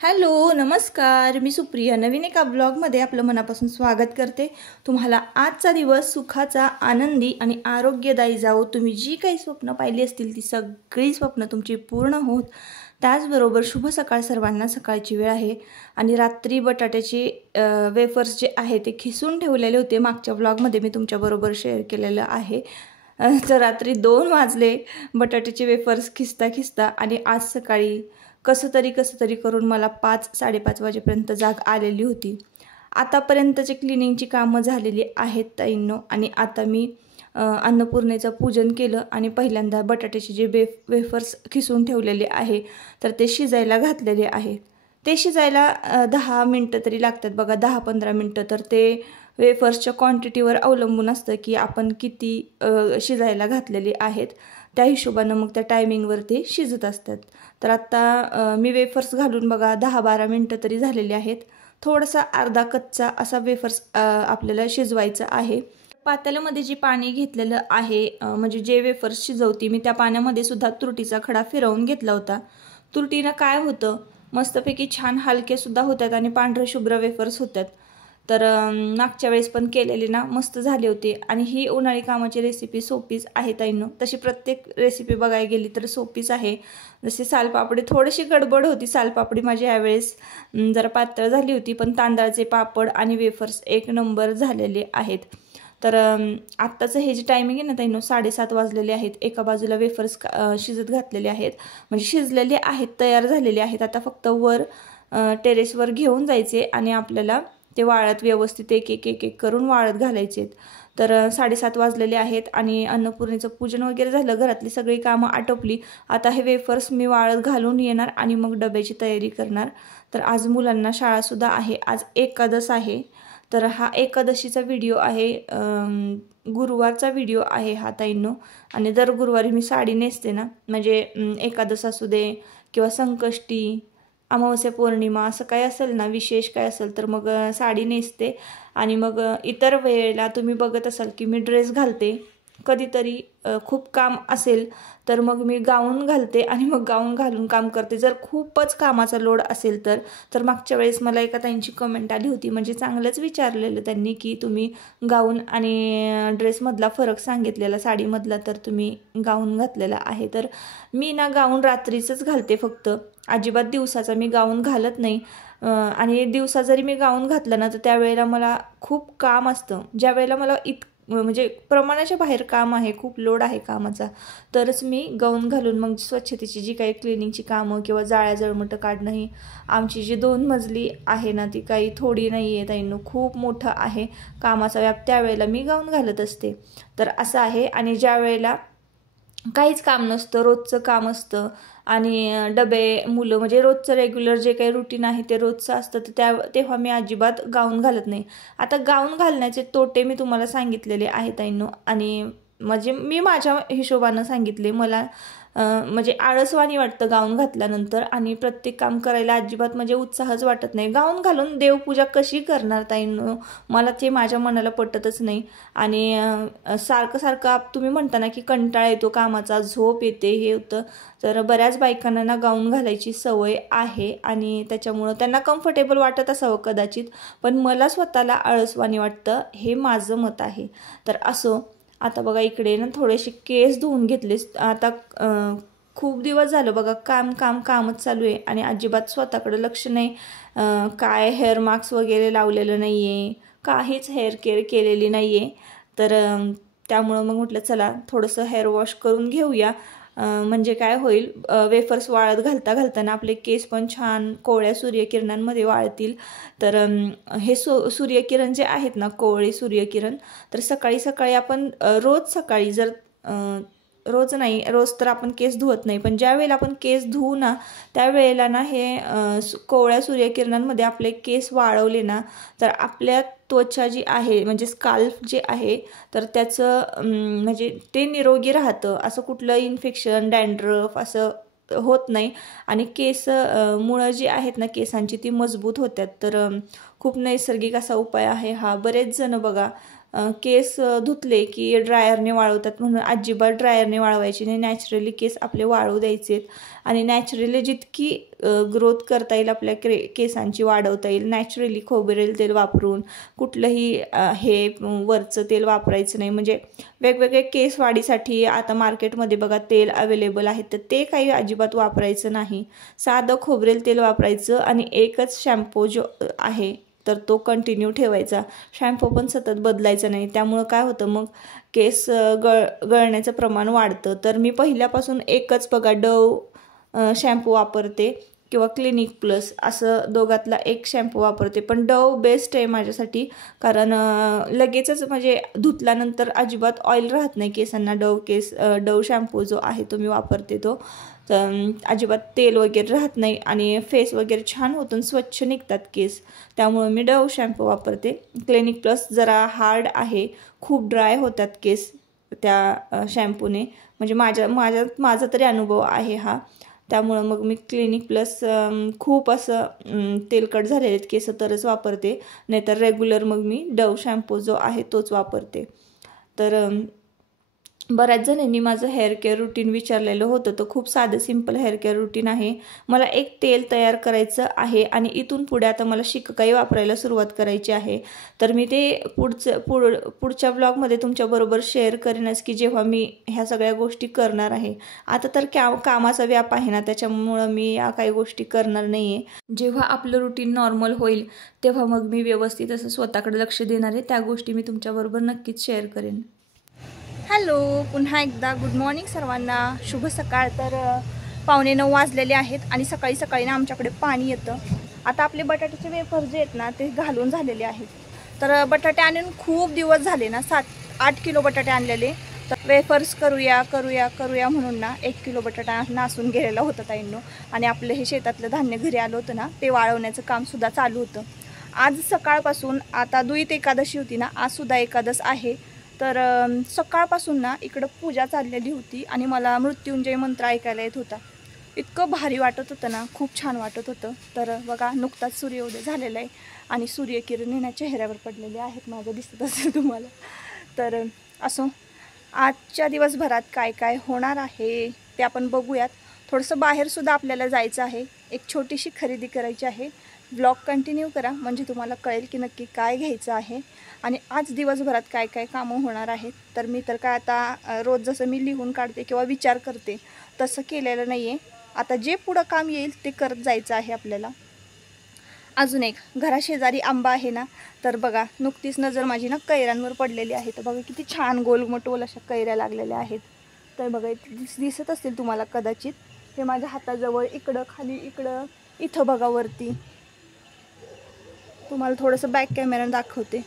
Hello नमस्कार, मी सुप्रिया नवीन एका ब्लॉगमध्ये आपलं मनापासून स्वागत करते। तुम्हाला आजचा दिवस सुखाचा, आनंदी आणि आरोग्यदायी जावो। तुम्ही जी काही स्वप्न पाहिली असतील ती सगळी स्वप्न तुमची पूर्ण होत। त्याचबरोबर शुभ सकाळ सर्वांना। सकाळची वेळ आहे आणि रात्री बटाट्याचे वेफर्स जे आहे ते खिसून ठेवलेले होते। मागच्या ब्लॉगमध्ये मी तुमच्याबरोबर शेअर केलेलं आहे। तर रात्री 2 वाजले बटाट्याचे वेफर्स खिसता आणि आज सकाळी कसं तरी करून मला 5-5:30 वाजेपर्यंत जाग आलेली होती। आतापर्यंतचे क्लिनिंगची कामं झालेली आहेत ताईंनो। आणि आता मी अन्नपूर्णेचं पूजन केलं आणि पहिल्यांदा बटाट्याचे जे वेफर्स खिसून ठेवलेले आहे तर ते शिजायला घातलेले आहेत। ते शिजायला 10 मिनटं तरी लागतात बघा, 10-15 मिनटं। तर ते वेफर्सच्या क्वांटिटीवर अवलंबून असतं की आपण किती शिजायला घातलेले आहेत, त्या हिशोबानं मग त्या टायमिंगवर ते शिजत असतात। तर आता मी वेफर्स घालून बघा 10-12 मिनटं तरी झालेली आहेत। थोडासा अर्धा कच्चा असा वेफर्स आपल्याला शिजवायचा आहे। पातेल्यामध्ये जे पाणी घेतलेलं आहे म्हणजे जे वेफर्स शिजवते मी त्या पाण्यामध्ये सुद्धा तुरटीचा खडा फिरवून घेतला होता। तुरटीनं काय होतं, मस्तपैकी छान हलके सुद्धा होतात आणि पांढरे शुभ्र वेफर्स होतात। तर मागच्या वेळेस पण केलेले ना मस्त झाले होते। आणि ही उन्हाळी कामाची रेसिपी सोपीच आहे ताईंनो। तशी प्रत्येक रेसिपी बघायला गेली तर सोपीच आहे। जसे सालपापडी थोडीशी गडबड होती, सालपापडी माझी यावेळेस जरा पातळ झाली होती, पण तांदळाचे पापड आणि वेफर्स एक नंबर झालेले आहेत। तर आत्ताचं हे जे टायमिंग आहे ना ताईंनो, 7:30 वाजलेले आहेत। एका बाजूला वेफर्स शिजत घातलेले आहेत, म्हणजे शिजलेले आहेत, तयार झालेले आहेत। आता फक्त वर टेरेसवर घेऊन जायचे आणि आपल्याला ते वाळत व्यवस्थित एक करून वाळत घालायचे। तर 7:30 वाजलेले आहेत आणि अन्नपूर्णेचं पूजन वगैरे झालं, घरातली सगळी कामं आटोपली। आता हे वेफर्स मी वाळत घालून येणार आणि मग डब्याची तयारी करणार। तर आज मुलांना शाळासुद्धा आहे, आज एकादश आहे। तर हा एकादशीचा व्हिडिओ आहे, गुरुवारचा व्हिडिओ आहे हा ताईंनो। आणि दर गुरुवारी मी साडी नेसते ना, म्हणजे एकादश असू दे किंवा संकष्टी, अमावस्या, पौर्णिमा असं काय असेल ना, विशेष काय असेल तर मग साडी नेसते। आणि मग इतर वेळेला तुम्ही बघत असाल की मी ड्रेस घालते। कधीतरी खूप काम असेल तर मग मी गाऊन घालते आणि मग गाऊन घालून काम करते। जर खूपच कामाचा लोड असेल तर मागच्या वेळेस मला एका ताईंची कमेंट आली होती, म्हणजे चांगलंच विचारलेलं त्यांनी की तुम्ही गाऊन आणि ड्रेसमधला फरक सांगितलेला, साडीमधला तर तुम्ही गाऊन घातलेला आहे। तर मी ना गाऊन रात्रीचंच घालते फक्त, अजिबात दिवसाचा मी गाऊन घालत नाही। आणि दिवसा जरी मी गाऊन घातलं ना तर त्यावेळेला मला खूप काम असतं। ज्या वेळेला मला म्हणजे प्रमाणाच्या बाहेर काम आहे, खूप लोड आहे कामाचा, तरच मी गाऊन घालून मग स्वच्छतेची जी काही क्लिनिंगची कामं किंवा जाळ्या जळमटं काढणं, ही आमची जी 2 मजली आहे ना ती काही थोडी नाही आहे ताईंनो, खूप मोठं आहे कामाचा व्याप। त्यावेळेला मी गाऊन घालत असते। तर असं आहे। आणि ज्या वेळेला काहीच काम नसतं, रोजचं काम असतं आणि डबे, मुलं, म्हणजे रोजचं रेग्युलर जे काही रुटीन आहे ते रोजचं असतं, तर तेव्हा मी अजिबात गाऊन घालत नाही। आता गाऊन घालण्याचे तोटे मी तुम्हाला सांगितलेले आहेत ताईंनो, आणि म्हणजे मी माझ्या हिशोबानं सांगितले। मला म्हणजे आळसवाणी वाटतं गाऊन घातल्यानंतर आणि प्रत्येक काम करायला अजिबात म्हणजे उत्साहच वाटत नाही। गाऊन घालून देवपूजा कशी करणार ताईंनो, मला ते माझ्या मनाला पटतच नाही। आणि सारखं तुम्ही म्हणता ना की कंटाळा येतो कामाचा, झोप येते, हे होतं, तर बऱ्याच बायकांना ना गाऊन घालायची सवय आहे आणि त्याच्यामुळं त्यांना कम्फर्टेबल वाटत असावं कदाचित, पण मला स्वतःला आळसवाणी वाटतं, हे माझं मत आहे। तर असो, आता बघा इकडे ना थोडेसे केस धुवून घेतले। आता खूप दिवस झालं बघा कामच चालू आहे आणि अजिबात स्वतःकडे लक्ष नाही। काय हेअर मास्क वगैरे लावलेलं नाही आहे, काहीच हेअर केअर केलेली नाही आहे। तर त्यामुळं मग म्हटलं चला थोडंसं हेअर वॉश करून घेऊया, म्हणजे काय होईल, वेफर्स वाळत घालताना आपले केस पण छान कोवळ्या सूर्यकिरणांमध्ये वाळतील। तर हे सूर्यकिरण जे आहेत ना, कोवळे सूर्यकिरण, तर सकाळी आपण रोज सकाळी, जर रोज नाही, रोज तर आपण केस धुवत नाही, पण ज्या वेळेला आपण केस धुवू ना त्यावेळेला ना हे कोवळ्या सूर्यकिरणांमध्ये आपले केस वाळवले ना तर आपल्या त्वचा जी आहे, म्हणजे स्काल्फ जे आहे, तर त्याचं म्हणजे ते निरोगी राहतं, असं कुठलं इन्फेक्शन, डॅन्ड्रफ असं होत नाही। आणि मुळं जी आहेत ना केसांची ती मजबूत होतात। तर खूप नैसर्गिक असा उपाय आहे हा। बरेच जण बघा केस धुतले की ड्रायरने वाळवतात, म्हणून अजिबात ड्रायरने वाळवायचे नाही. नॅचरली केस आपले वाळू द्यायचे आणि नॅचरली जितकी ग्रोथ करता येईल आपल्या केसांची वाढवता येईल. नॅचरली खोबरेल तेल वापरून, कुठलंही हे वरचं तेल वापरायचं नाही. म्हणजे वेगवेगळे केस वाढीसाठी आता मार्केटमध्ये बघा तेल अवेलेबल आहेत, तर ते काही अजिबात वापरायचं नाही. साधं खोबरेल तेल वापरायचं आणि एकच शॅम्पू जो आहे तर तो कंटिन्यू ठेवायचा. शॅम्पू पण सतत बदलायचा नाही. त्यामुळं काय होतं, मग केस गळण्याचं प्रमाण वाढतं. तर मी पहिल्यापासून एकच बघा डव शॅम्पू वापरते किंवा क्लिनिक प्लस, असं दोघातला एक शॅम्पू वापरते. पण डव बेस्ट आहे माझ्यासाठी, कारण लगेचच म्हणजे धुतल्यानंतर अजिबात ऑइल राहत नाही केसांना. डव शॅम्पू जो आहे तो मी वापरते, तो अजिबात तेल वगैरे राहत नाही आणि फेस वगैरे छान होतं, स्वच्छ निघतात केस. त्यामुळे मी डव शॅम्पू वापरते. क्लिनिक प्लस जरा हार्ड आहे, खूप ड्राय होतात केस त्या शॅम्पूने, म्हणजे माझा तरी अनुभव आहे हा. त्यामुळं मग मी क्लिनिक प्लस खूप असं तेलकट झालेले केस तरच वापरते, नाहीतर रेग्युलर मग मी डव शॅम्पू जो आहे तोच वापरते. तर बऱ्याच जणांनी माझं हेअर केअर रुटीन विचारलेलं होतं. तर खूप साधं सिंपल हेअर केअर रुटीन आहे. मला एक तेल तयार करायचं आहे आणि इथून पुढे आता मला शिकाकाई वापरायला सुरुवात करायची आहे. तर मी ते पुढच्या ब्लॉगमध्ये तुमच्याबरोबर शेअर करेनच की जेव्हा मी ह्या सगळ्या गोष्टी करणार आहे. आता तर कामाचा व्याप आहे ना, त्याच्यामुळं मी या काही गोष्टी करणार नाही आहे. जेव्हा आपलं रुटीन नॉर्मल होईल तेव्हा मग मी व्यवस्थित असं स्वतःकडे लक्ष देणार आहे. त्या गोष्टी मी तुमच्याबरोबर नक्कीच शेअर करेन. हॅलो, पुन्हा एकदा गुड मॉर्निंग सर्वांना, शुभ सकाळ. तर 8:45 वाजलेले आहेत आणि सकाळी सकाळी ना आमच्याकडे पाणी येतं. आता आपले बटाट्याचे वेफर जे आहेत ना ते घालून झालेले आहेत. तर बटाटे आणून खूप दिवस झाले ना, 7-8 किलो बटाटे आणलेले. तर वेफर्स करूया म्हणून ना 1 किलो बटाटा नासून गेलेला होता ताईंनो. आणि आपलं हे शेतातलं धान्य घरी आलं होतं ना, ते वाळवण्याचं कामसुद्धा चालू होतं. आज सकाळपासून, आता द्वित एकादशी होती ना, आजसुद्धा एकादश आहे. तर सकाळपासून ना इकडं पूजा चाललेली होती आणि मला मृत्युंजय मंत्र ऐकायला येत होता. इतकं भारी वाटत होतं ना, खूप छान वाटत होतं. तर बघा नुकताच सूर्योदय झालेला आहे आणि सूर्यकिरण ना चेहऱ्यावर पडलेले आहेत माझं, दिसत असेल तुम्हाला. तर असो, आजच्या दिवसभरात काय काय होणार आहे ते आपण बघूयात. थोडंसं बाहेरसुद्धा आपल्याला जायचं आहे, एक छोटीशी खरेदी करायची आहे. ब्लॉग कंटिन्यू करा म्हणजे तुम्हाला कळेल की नक्की काय घ्यायचं आहे आणि आज दिवसभरात काय काय कामं होणार आहेत. तर मी तर काय आता रोज जसं मी लिहून काढते किंवा विचार करते तसं केलेलं नाही आहे. आता जे पुढं काम येईल ते करत जायचं आहे आपल्याला. अजून एक घराशेजारी आंबा आहे ना, तर बघा नुकतीच नजर माझी ना कैऱ्यांवर पडलेली आहे. तर बघा किती छान गोलमटोल अशा कैऱ्या लागलेल्या आहेत. तर बघा दिसत असतील तुम्हाला कदाचित. हे माझ्या हाताजवळ इकडं खाली इकडं इथं बघा वरती. तुम्हाला थोडंसं बॅक कॅमेराने दाखवते.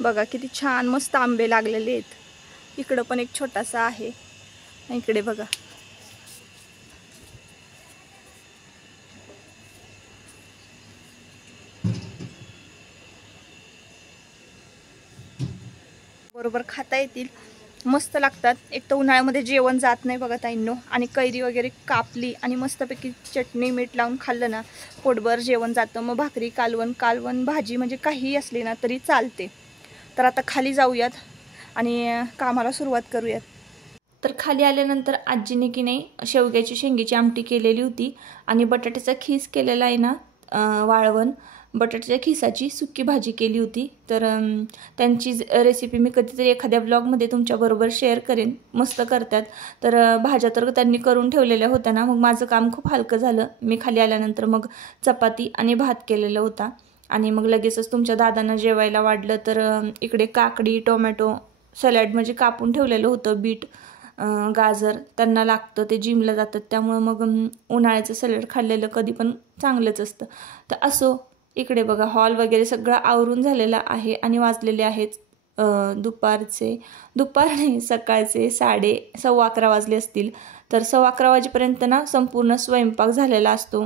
बघा किती छान मस्त आंबे लागलेले आहेत. इकडं पण एक छोटासा आहे, इकडे बघा. बरोबर खाता येतील, मस्त लागतात. एक तर उन्हाळ्यामध्ये जेवण जात नाही बघा ताईंनो. आणि कैरी वगैरे कापली आणि मस्तपैकी चटणी मीठ लावून खाल्लं ना पोटभर जेवण जातं. मग भाकरी कालवण भाजी म्हणजे काही असली ना तरी चालते. तर आता खाली जाऊयात आणि कामाला सुरुवात करूयात. तर खाली आल्यानंतर आजीने की नाही शेवग्याची शेंगीची आमटी केलेली होती आणि बटाट्याचा खीस केलेला आहे ना, वाळवण बटाट्याच्या खिसाची सुकी भाजी केली होती. तर त्यांची रेसिपी मी कधीतरी एखाद्या ब्लॉगमध्ये तुमच्याबरोबर शेअर करेन. मस्त करतात. तर भाज्या तर त्यांनी करून ठेवलेल्या होत्या ना, मग माझं काम खूप हलकं झालं. मी खाली आल्यानंतर मग चपाती आणि भात केलेला होता आणि मग लगेचच तुमच्या दादांना जेवायला वाढलं. तर इकडे काकडी टोमॅटो सॅलड म्हणजे कापून ठेवलेलं होतं. बीट गाजर त्यांना लागतं, ते जिमला जातात, त्यामुळं मग उन्हाळ्याचं सॅलड खाल्लेलं कधी पण चांगलंच असतं. तर असो, इकडे बघा हॉल वगैरे सगळं आवरून झालेला आहे आणि वाजलेले आहेत दुपार नाही सकाळचे 11:15 वाजले असतील. तर 11:15 वाजेपर्यंत ना संपूर्ण स्वयंपाक झालेला असतो.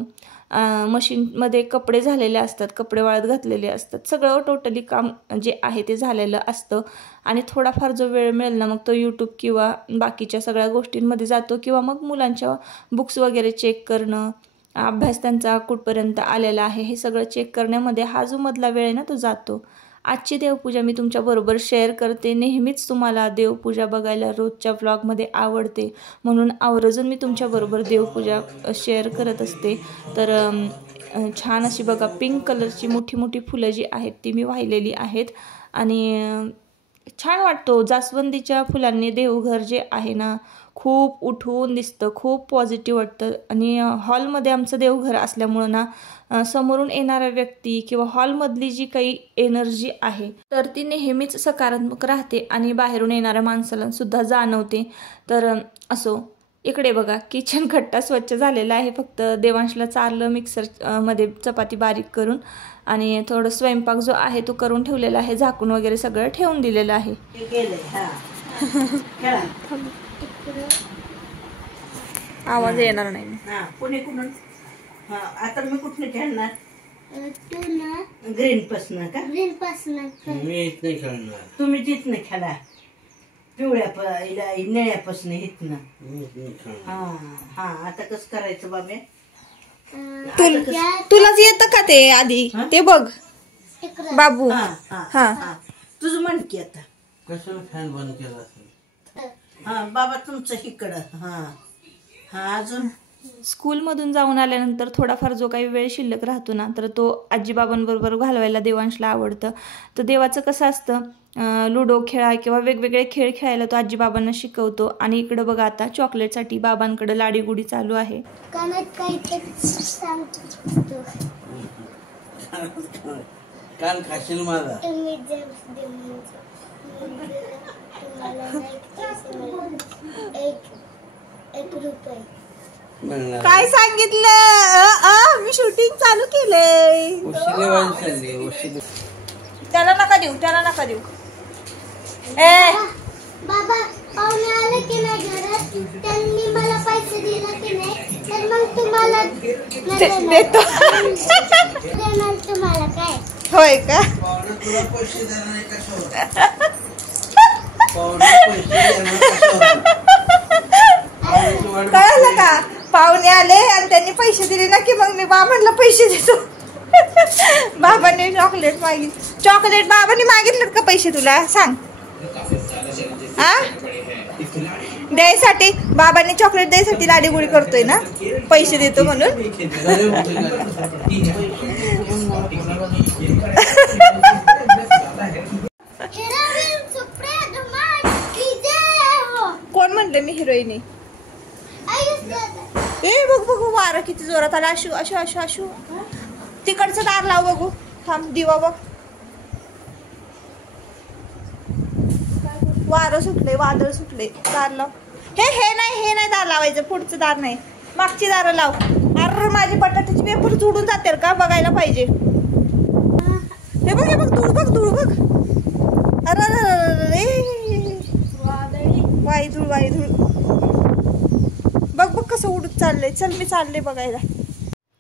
मशीनमध्ये कपडे झालेले असतात, कपडे वाळत घातलेले असतात, सगळं टोटली काम जे आहे ते झालेलं असतं. आणि थोडाफार जो वेळ मिळेल ना मग तो यूट्यूब किंवा बाकीच्या सगळ्या गोष्टींमध्ये जातो किंवा मग मुलांच्या बुक्स वगैरे चेक करणं अभ्यास त्यांचा कुठपर्यंत आलेला आहे हे सगळं चेक करण्यामध्ये हा जो मधला वेळ आहे ना तो जातो. आजची देवपूजा मी तुमच्याबरोबर शेअर करते. नेहमीच तुम्हाला देवपूजा बघायला रोजच्या व्लॉगमध्ये आवडते, म्हणून आवर्जून मी तुमच्याबरोबर देवपूजा शेअर करत असते. तर छान अशी बघा पिंक कलरची मोठी मोठी फुलं जी आहेत ती मी वाहिलेली आहेत आणि छान वाटतो. जास्वंदीच्या फुलांनी देवघर जे आहे ना खूप उठून दिसतं, खूप पॉझिटिव्ह वाटतं. आणि हॉलमध्ये आमचं देवघर असल्यामुळं ना समोरून येणाऱ्या व्यक्ती किंवा हॉलमधली जी काही एनर्जी आहे तर ती नेहमीच सकारात्मक राहते आणि बाहेरून येणाऱ्या माणसाला सुद्धा जाणवते. तर असो, इकडे बघा किचन कट्टा स्वच्छ झालेला आहे. फक्त देवांशला चारलं मिक्सर मध्ये चपाती बारीक करून आणि थोडं स्वयंपाक जो आहे तो करून ठेवलेला आहे. झाकून वगैरे सगळं ठेवून दिलेलं आहे. आवाज येणार नाही. आता मी कुठनं खेळणार? ग्रीन पासन का? ग्रीन पासन मी इथनं खेळणार. तुम्ही तिथनं खेळा. पिवळ्या निळ्यापासून इथनं. हा हा आता कसं करायचं बाबे? तुलाच येतं का ते आधी ते बघ बाबू. हा तुझं म्हण की आता कसं फॅन बंद केला असेल. हा बाबा तुमचं इकडं. हा हा अजून स्कूलमधून जाऊन आल्यानंतर थोडाफार जो काही वेळ शिल्लक राहतो ना तर तो आजीबाबांबरोबर घालवायला देवांशला आवडतं. तर देवाचं कसं असतं लुडो खेळा किंवा वेगवेगळे खेळ खेळायला तो आजीबाबांना शिकवतो. आणि इकडं बघा आता चॉकलेटसाठी बाबांकडे लाडीगुडी चालू आहे. काल खाशील माझा. काय सांगितलं? मी शूटिंग चालू केलंय. त्याला नका देऊ, त्याला नका देऊ. बाबा पाहुणे आले की नाही घरात, त्यांनी मला पैसे दिले की नाही तर मग तुम्हाला देतो. देणार तुम्हाला काय? होय का? तुला पैसे देणार कळलं का? पाहुणे आले आणि त्यांनी पैसे दिले ना की मग मी बाबांना पैसे देतो. बाबांनी चॉकलेट मागितलं. चॉकलेट बाबांनी मागितलं का पैसे तुला सांग? हा द्यायसाठी बाबांनी चॉकलेट द्यायसाठी लाडीगुडी करतोय ना, पैसे देतो म्हणून. कोण म्हणलं मी हिरोईन? ए बघ बघू वारं किती जोरात आला. अशू अशू अशू अशू तिकडचं दार लाव बघू. थांब दिवा बघ. वारं सुटले, वादळ सुटले. दार लाव. हे नाही दार लावायचं. पुढचं दार नाही, मागची दारं लाव. अरे माझी बटाट्याची पेपर जोडून जाते का? बघायला पाहिजे. हे बघ, हे बघ, धूळ बघ, धूळ बघ. अरे वाई धूळ बघ बघ कसं उडत चाललंय. चल मी चालले बघायला.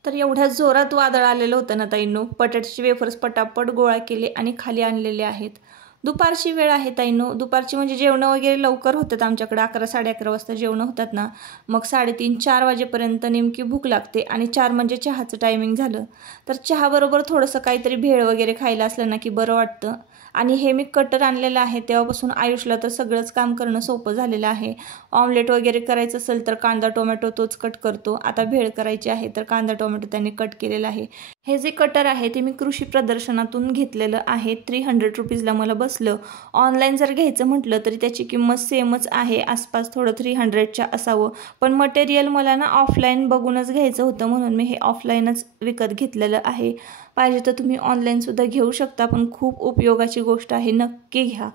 तर एवढ्या जोरात वादळ आलेलं होतं ना ताईंनो, बटाट्याचे वेफर्स पटापट गोळा केले आणि खाली आणलेले आहेत. दुपारची वेळ आहे ताईंनो. दुपारची म्हणजे जेवणं वगैरे लवकर होतात आमच्याकडे. 11 साडे 11 वाजता जेवणं होतात ना, मग 3:30-4 वाजेपर्यंत नेमकी भूक लागते. आणि 4 म्हणजे चहाचं टायमिंग झालं तर चहाबरोबर थोडंसं काहीतरी भेळ वगैरे खायला असलं ना की बरं वाटतं. आणि हे मी कटर आणलेलं आहे तेव्हापासून आयुषला तर सगळंच काम करणं सोपं झालेलं आहे. ऑमलेट वगैरे करायचं असेल तर कांदा टोमॅटो तोच कट करतो. आता भेळ करायची आहे तर कांदा टोमॅटो त्याने कट केलेला आहे. हे जे कटर आहे ते मी कृषी प्रदर्शनातून घेतलेलं आहे. 300 रुपीजला मला बसलं. ऑनलाईन जर घ्यायचं म्हटलं तरी त्याची किंमत सेमच आहे, आसपास थोडं 300च्या असावं. पण मटेरियल मला ना ऑफलाईन बघूनच घ्यायचं होतं म्हणून मी हे ऑफलाईनच विकत घेतलेलं आहे. पाहिजे तर तुम्ही ऑनलाईनसुद्धा घेऊ शकता, पण खूप उपयोगाची गोष्ट आहे, नक्की घ्या.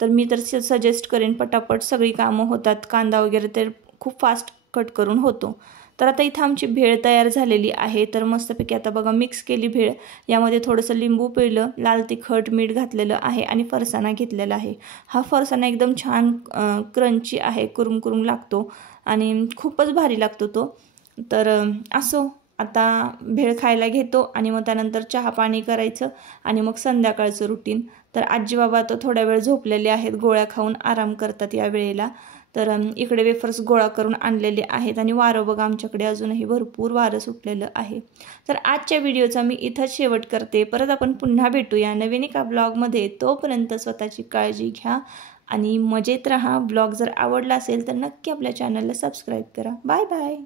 तर मी तर सजेस्ट करेन. पटापट सगळी कामं होतात. कांदा वगैरे तर खूप फास्ट कट करून होतो. तर आता इथं आमची भेळ तयार झालेली आहे. तर मस्तपैकी आता बघा मिक्स केली भेळ. यामध्ये थोडंसं लिंबू पिळलं, लाल तिखट, मीठ घातलेलं आहे आणि फरसाणा घेतलेला आहे. हा फरसाणा एकदम छान क्रंची आहे, कुरुम कुरुम लागतो आणि खूपच भारी लागतो तो. तर असो, आता भेळ खायला घेतो आणि मग त्यानंतर चहा पाणी करायचं आणि मग संध्याकाळचं रुटीन. तर आजी बाबा तर थोड्या वेळ झोपलेले आहेत, गोळ्या खाऊन आराम करतात या वेळेला. तर इकडे वेफर्स गोळा करून आणलेले आहेत आणि वारं बघा आमच्याकडे अजूनही भरपूर वारं सुटलेलं आहे. तर आजच्या व्हिडिओचा मी इथंच शेवट करते. परत आपण पुन्हा भेटूया नवीन एका ब्लॉगमध्ये. तोपर्यंत स्वतःची काळजी घ्या आणि मजेत राहा. ब्लॉग जर आवडला असेल तर नक्की आपल्या चॅनलला सबस्क्राईब करा. Bye bye.